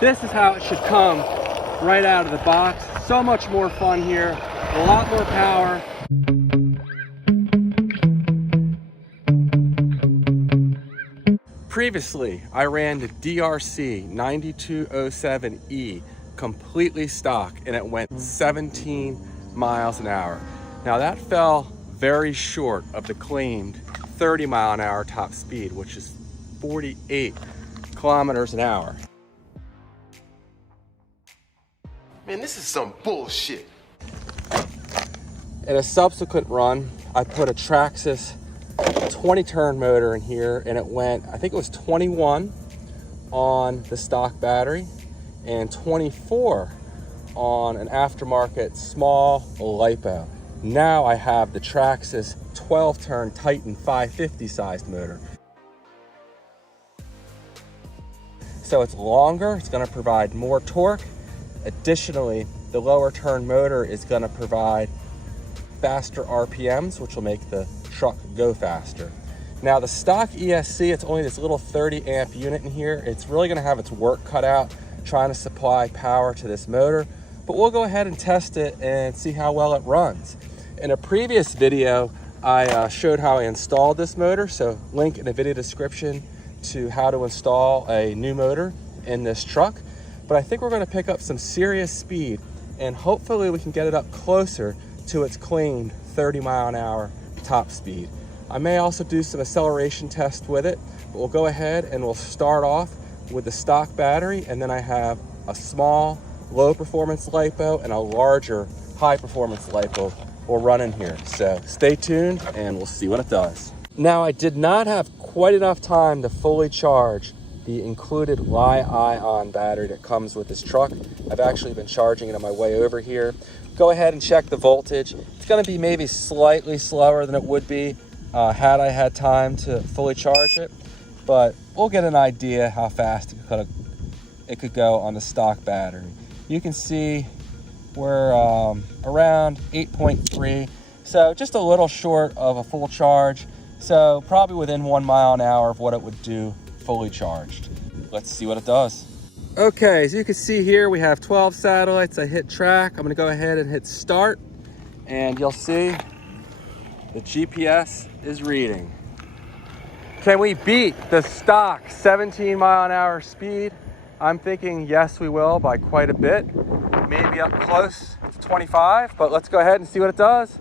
This is how it should come right out of the box. So much more fun here, a lot more power. Previously, I ran the DeeRC 9207E completely stock, and it went 17 miles an hour. Now that fell very short of the claimed 30 mile an hour top speed, which is 48 kilometers an hour. Man, this is some bullshit. In a subsequent run, I put a Traxxas 20 turn motor in here, and it went, I think it was 21 on the stock battery and 24 on an aftermarket small lipo. Now I have the Traxxas 12 turn Titan 550 sized motor. So it's longer, it's gonna provide more torque. Additionally, the lower turn motor is gonna provide faster RPMs, which will make the truck go faster. Now the stock ESC, it's only this little 30 amp unit in here. It's really gonna have its work cut out trying to supply power to this motor, but we'll go ahead and test it and see how well it runs. In a previous video, I showed how I installed this motor, so link in the video description to how to install a new motor in this truck. But I think we're gonna pick up some serious speed, and hopefully we can get it up closer to its claimed 30 mile an hour top speed. I may also do some acceleration tests with it, but we'll go ahead and we'll start off with the stock battery, and then I have a small low performance lipo and a larger high performance lipo will run in here. So stay tuned and we'll see what it does. Now I did not have quite enough time to fully charge the included Li-ion battery that comes with this truck. I've actually been charging it on my way over here. Go ahead and check the voltage. It's gonna be maybe slightly slower than it would be had I had time to fully charge it, but we'll get an idea how fast it could go on the stock battery. You can see we're around 8.3, so just a little short of a full charge, so probably within 1 mile an hour of what it would do fully charged. Let's see what it does. Okay, as you can see here, we have 12 satellites. I hit track. I'm gonna go ahead and hit start, and you'll see the GPS is reading. Can we beat the stock 17 mile an hour speed? I'm thinking yes, we will, by quite a bit. Maybe up close to 25, but let's go ahead and see what it does.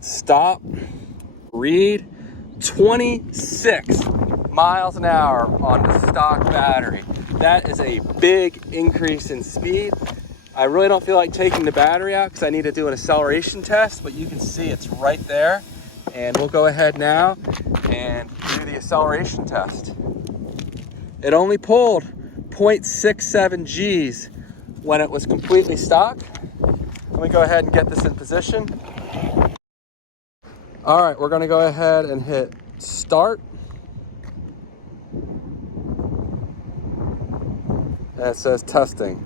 Stop, read, 26 miles an hour on the stock battery. That is a big increase in speed. I really don't feel like taking the battery out because I need to do an acceleration test, but you can see it's right there. And we'll go ahead now and do the acceleration test. It only pulled 0.67 Gs when it was completely stock. Let me go ahead and get this in position. All right, we're gonna go ahead and hit start. And it says testing.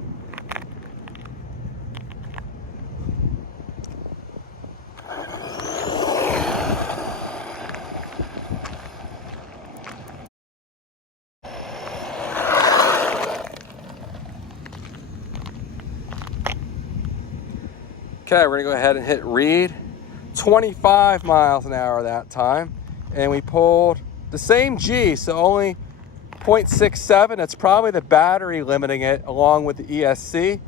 Okay, we're gonna go ahead and hit read. 25 miles an hour that time, and we pulled the same G, so only 0.67. That's probably the battery limiting it along with the ESC,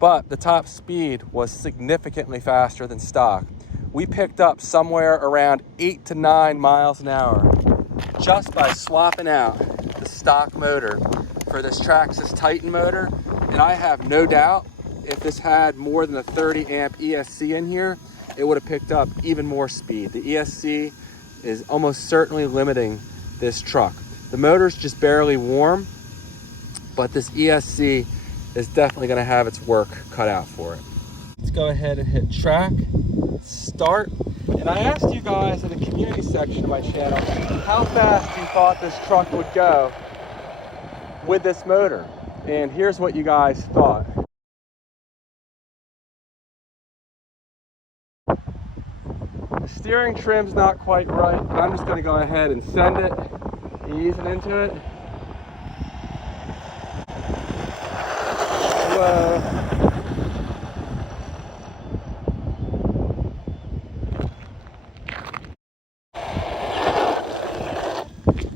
but the top speed was significantly faster than stock. We picked up somewhere around 8 to 9 miles an hour just by swapping out the stock motor for this Traxxas Titan motor, and I have no doubt if this had more than a 30 amp ESC in here, it would have picked up even more speed. The ESC is almost certainly limiting this truck. The motor's just barely warm, but this ESC is definitely gonna have its work cut out for it. Let's go ahead and hit track, start. And I asked you guys in the community section of my channel how fast you thought this truck would go with this motor. and here's what you guys thought. The steering trim's not quite right, but I'm just going to go ahead and send it, ease it into it. Whoa.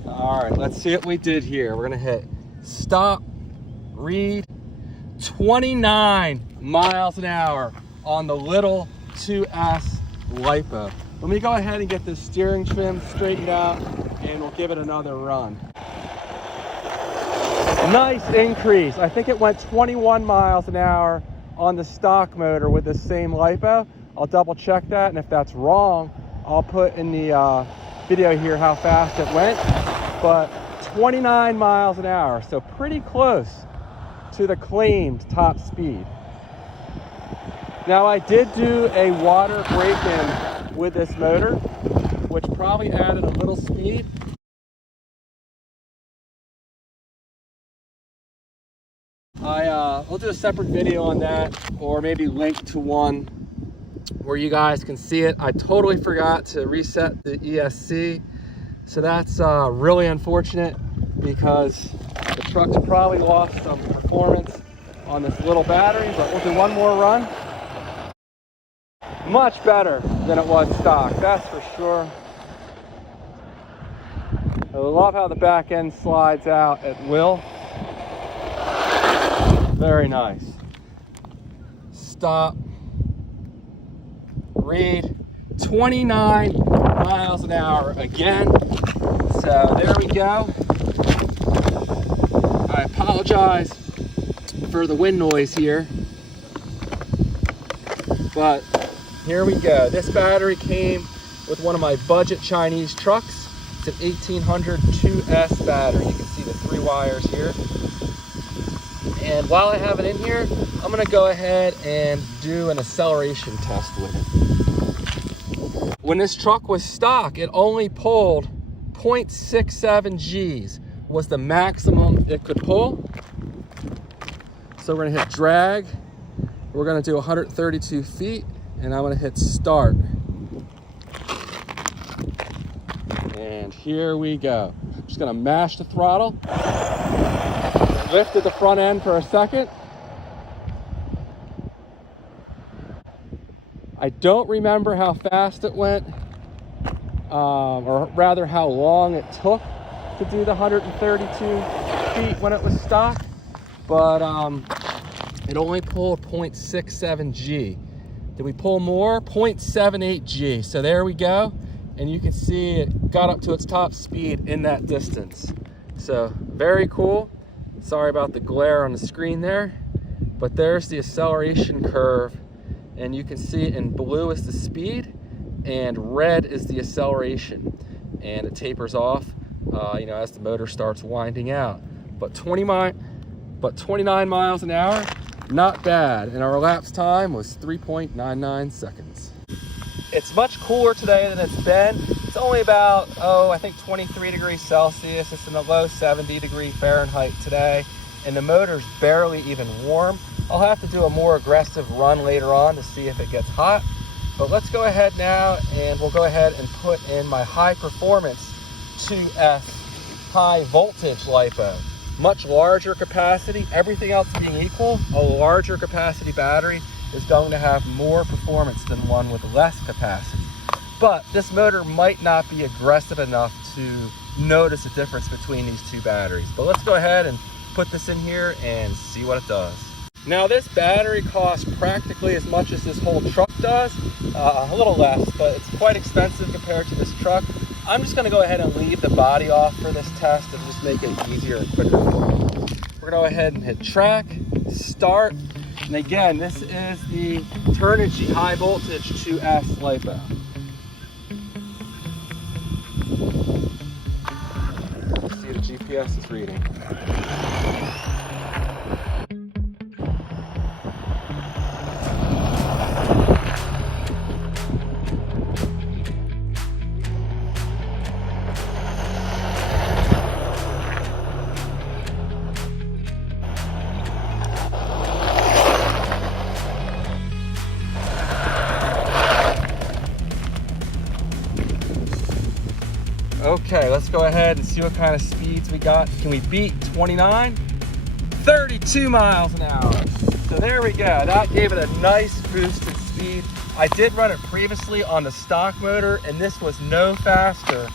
All right, let's see what we did here. We're gonna hit stop, read, 29 miles an hour on the little 2S lipo. Let me go ahead and get this steering trim straightened out and we'll give it another run. Nice increase. I think it went 21 miles an hour on the stock motor with the same lipo. I'll double check that, and if that's wrong, I'll put in the video here how fast it went. But 29 miles an hour, so pretty close to the claimed top speed. Now, I did do a water break-in with this motor, which probably added a little speed. We'll do a separate video on that, or maybe link to one where you guys can see it. I totally forgot to reset the ESC. So that's really unfortunate, because the truck's probably lost some performance on this little battery, but we'll do one more run. Much better than it was stock, that's for sure. I love how the back end slides out at will. Very nice. Stop, read, 29 miles an hour again. So there we go. I apologize for the wind noise here, but here we go. This battery came with one of my budget Chinese trucks. It's an 1800 2S battery. You can see the 3 wires here. And while I have it in here, I'm gonna go ahead and do an acceleration test with it. When this truck was stock, it only pulled 0.67 Gs was the maximum it could pull. So we're gonna hit drag. We're gonna do 132 feet, and I'm gonna hit start. And here we go. I'm just gonna mash the throttle. Lifted the front end for a second. I don't remember how fast it went, or rather how long it took to do the 132 feet when it was stock, but it only pulled 0.67 G. Did we pull more? 0.78 G. So there we go, and you can see it got up to its top speed in that distance. So very cool. Sorry about the glare on the screen there, but there's the acceleration curve, and you can see in blue is the speed and red is the acceleration, and it tapers off as the motor starts winding out. But 29 miles an hour, not bad, and our elapsed time was 3.99 seconds. It's much cooler today than it's been. It's only about, I think 23 degrees Celsius. It's in the low 70 degree Fahrenheit today, and the motor's barely even warm. I'll have to do a more aggressive run later on to see if it gets hot. But let's go ahead now, and we'll go ahead and put in my high performance 2S high voltage lipo. Much larger capacity. Everything else being equal, a larger capacity battery is going to have more performance than one with less capacity. But this motor might not be aggressive enough to notice the difference between these two batteries. But let's go ahead and put this in here and see what it does. Now, this battery costs practically as much as this whole truck does, a little less, but it's quite expensive compared to this truck. I'm just gonna go ahead and leave the body off for this test and just make it easier and quicker for you. We're gonna go ahead and hit track, start, and again, this is the Turnigy high voltage 2S lipo. Let's see, the GPS is reading. Okay, let's go ahead and see what kind of speeds we got. Can we beat 29? 32 miles an hour. So there we go. That gave it a nice boosted speed. I did run it previously on the stock motor, and this was no faster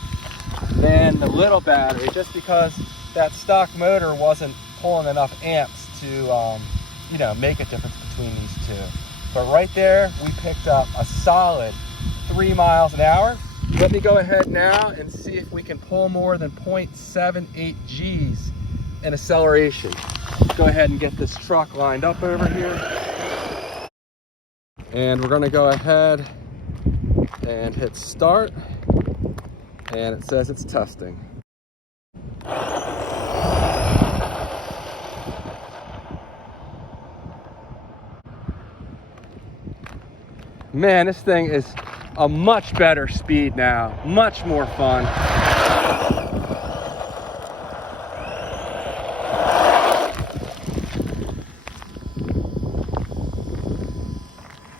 than the little battery, just because that stock motor wasn't pulling enough amps to, you know, make a difference between these two. But right there, we picked up a solid 3 miles an hour. Let me go ahead now and see if we can pull more than 0.78 G's in acceleration. Go ahead and get this truck lined up over here. And we're gonna go ahead and hit start. And it says it's testing. Man, this thing is a much better speed now, much more fun.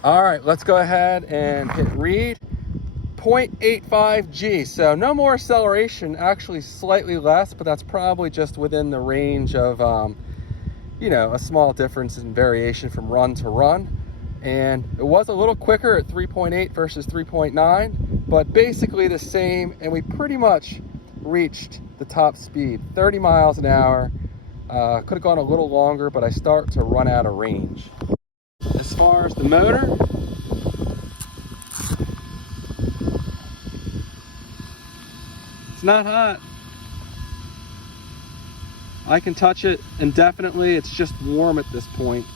All right, let's go ahead and hit read. 0.85 G, so no more acceleration, actually slightly less, but that's probably just within the range of, you know, a small difference in variation from run to run. And it was a little quicker at 3.8 versus 3.9, but basically the same, and we pretty much reached the top speed, 30 miles an hour. Could have gone a little longer, but I start to run out of range. As far as the motor, it's not hot. I can touch it indefinitely. It's just warm at this point,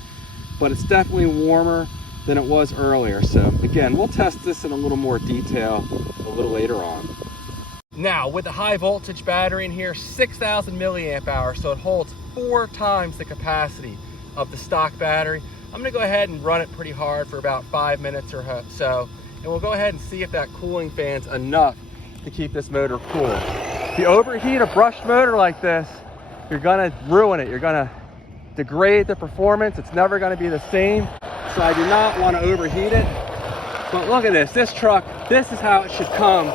but it's definitely warmer than it was earlier. So again, we'll test this in a little more detail a little later on. Now with the high voltage battery in here, 6,000 milliamp hours, so it holds 4 times the capacity of the stock battery. I'm gonna go ahead and run it pretty hard for about 5 minutes or so, and we'll go ahead and see if that cooling fan's enough to keep this motor cool. If you overheat a brushed motor like this, you're gonna ruin it. You're gonna degrade the performance. It's never gonna be the same. So I do not want to overheat it. But look at this, this truck, this is how it should come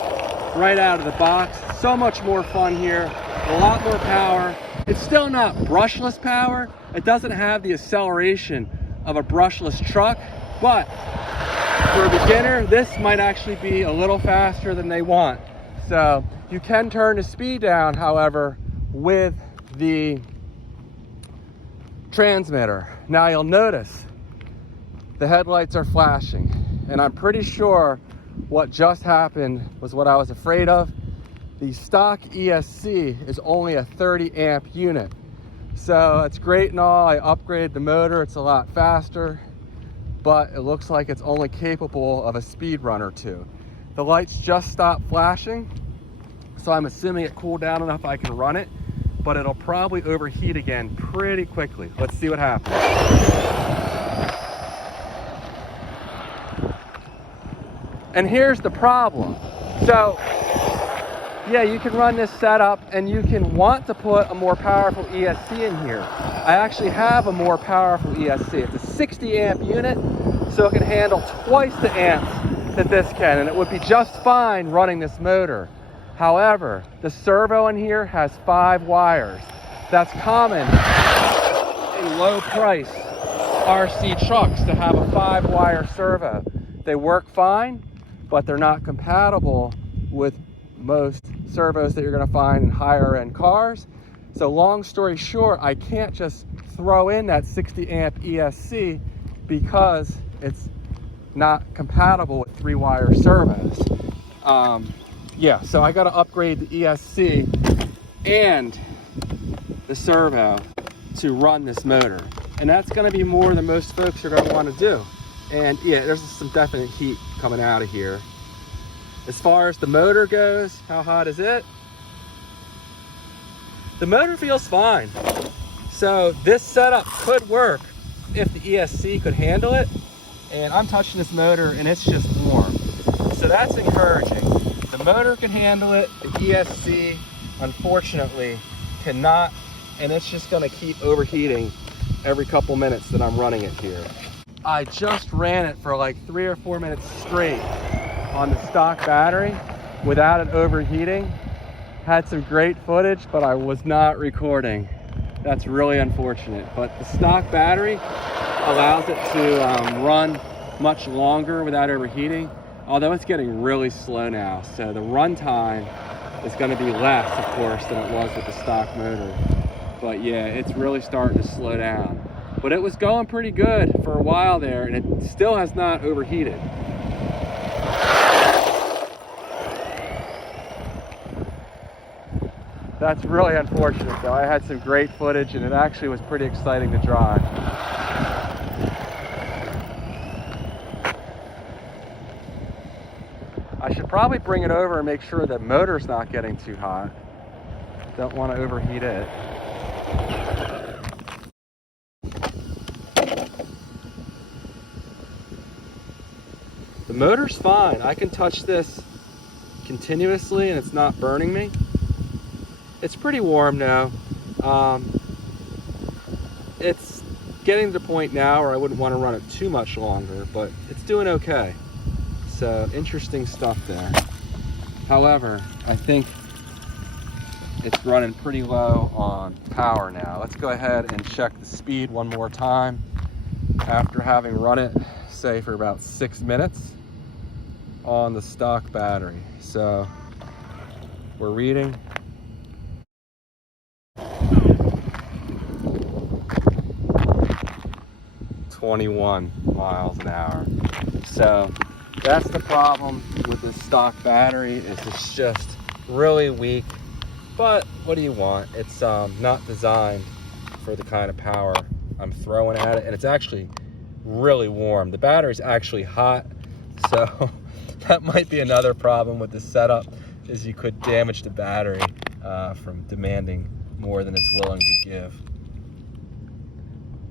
right out of the box. So much more fun here, a lot more power. It's still not brushless power. It doesn't have the acceleration of a brushless truck, but for a beginner, this might actually be a little faster than they want. So you can turn the speed down, however, with the transmitter. Now you'll notice the headlights are flashing, and I'm pretty sure what just happened was what I was afraid of. The stock ESC is only a 30 amp unit. So it's great and all, I upgraded the motor, it's a lot faster, but it looks like it's only capable of a speed run or two. The lights just stopped flashing, so I'm assuming it cooled down enough I can run it, but it'll probably overheat again pretty quickly. Let's see what happens. And here's the problem. So, yeah, you can run this setup and you can want to put a more powerful ESC in here. I actually have a more powerful ESC. It's a 60 amp unit, so it can handle twice the amps that this can, and it would be just fine running this motor. However, the servo in here has 5 wires. That's common in low price RC trucks to have a 5-wire servo. They work fine, but they're not compatible with most servos that you're gonna find in higher end cars. So long story short, I can't just throw in that 60 amp ESC because it's not compatible with 3-wire servos. Yeah, so I gotta upgrade the ESC and the servo to run this motor. And that's gonna be more than most folks are gonna wanna do. And yeah, there's some definite heat coming out of here. As far as the motor goes, how hot is it? The motor feels fine. So this setup could work if the ESC could handle it. And I'm touching this motor and it's just warm. So that's encouraging. The motor can handle it, the ESC unfortunately cannot, and it's just gonna keep overheating every couple minutes that I'm running it here. I just ran it for like 3 or 4 minutes straight on the stock battery without it overheating, Had some great footage, but I was not recording. That's really unfortunate. But the stock battery allows it to run much longer without overheating, although it's getting really slow now. So the run time is going to be less, of course, than it was with the stock motor. But yeah, it's really starting to slow down. But it was going pretty good for a while there, and it still has not overheated. That's really unfortunate though. I had some great footage and it actually was pretty exciting to drive. I should probably bring it over and make sure the motor's not getting too hot. Don't want to overheat it. The motor's fine. I can touch this continuously and it's not burning me. It's pretty warm now. It's getting to the point now where I wouldn't want to run it too much longer, but it's doing okay. So interesting stuff there. However, I think it's running pretty low on power now. Let's go ahead and check the speed one more time after having run it, say, for about 6 minutes on the stock battery. So we're reading 21 miles an hour. So that's the problem with this stock battery, is it's just really weak. But what do you want? It's not designed for the kind of power I'm throwing at it, and it's actually really warm. The battery's actually hot, so that might be another problem with this setup, is you could damage the battery from demanding more than it's willing to give.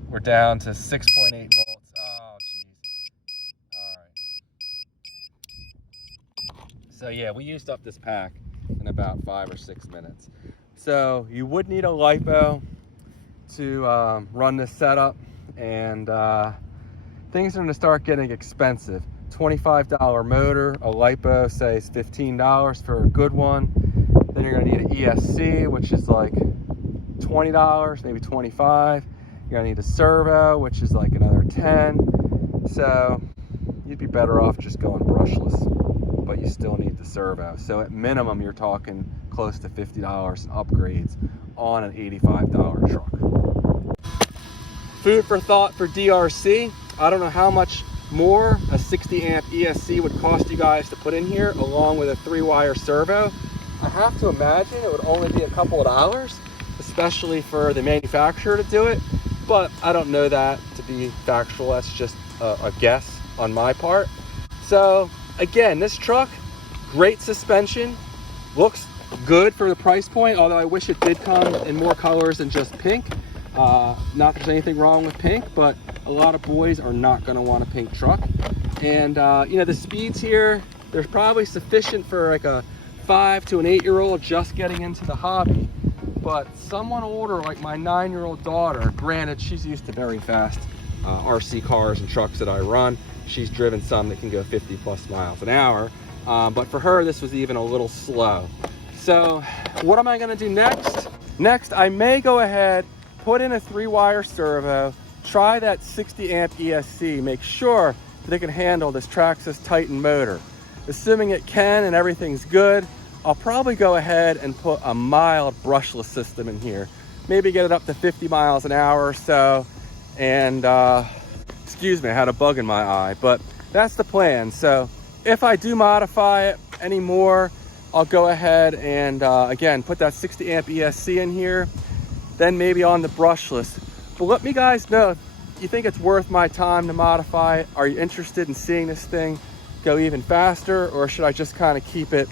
We're down to 6.8 volts. Oh, geez. All right. So yeah, we used up this pack in about 5 or 6 minutes. So you would need a lipo to run this setup, and things are going to start getting expensive. $25 motor, a lipo, say, is $15 for a good one. Then you're going to need an ESC, which is like $20, maybe $25. You're gonna need a servo, which is like another $10. So you'd be better off just going brushless, but you still need the servo. So at minimum, you're talking close to $50 in upgrades on an $85 truck. Food for thought for DeeRC. I don't know how much more a 60 amp ESC would cost you guys to put in here, along with a 3-wire servo. I have to imagine it would only be a couple of dollars, especially for the manufacturer to do it. But I don't know that to be factual. That's just a guess on my part. So again, this truck, great suspension, looks good for the price point, although I wish it did come in more colors than just pink. Not that there's anything wrong with pink, but a lot of boys are not going to want a pink truck. And you know, the speeds here, they're probably sufficient for like a 5 to an 8-year-old just getting into the hobby. But someone older, like my 9-year-old daughter, granted, she's used to very fast RC cars and trucks that I run. She's driven some that can go 50 plus miles an hour. But for her, this was even a little slow. So what am I gonna do next? Next, I may go ahead, put in a 3-wire servo, try that 60 amp ESC, make sure that it can handle this Traxxas Titan motor. Assuming it can and everything's good, I'll probably go ahead and put a mild brushless system in here. Maybe get it up to 50 miles an hour or so. And excuse me, I had a bug in my eye, but that's the plan. So if I do modify it anymore, I'll go ahead and again, put that 60 amp ESC in here, then maybe on the brushless. But let me guys know if you think it's worth my time to modify it. Are you interested in seeing this thing go even faster, or should I just kind of keep it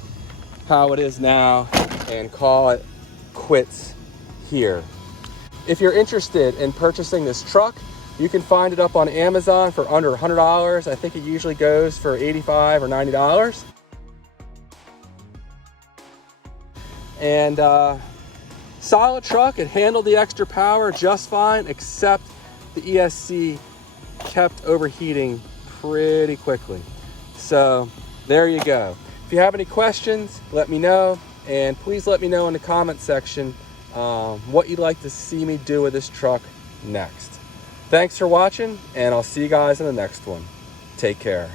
how it is now and call it quits here? If you're interested in purchasing this truck, you can find it up on Amazon for under $100. I think it usually goes for $85 or $90. And solid truck. It handled the extra power just fine, except the ESC kept overheating pretty quickly. So there you go. If you have any questions, let me know. And please let me know in the comment section what you'd like to see me do with this truck next. Thanks for watching, and I'll see you guys in the next one. Take care.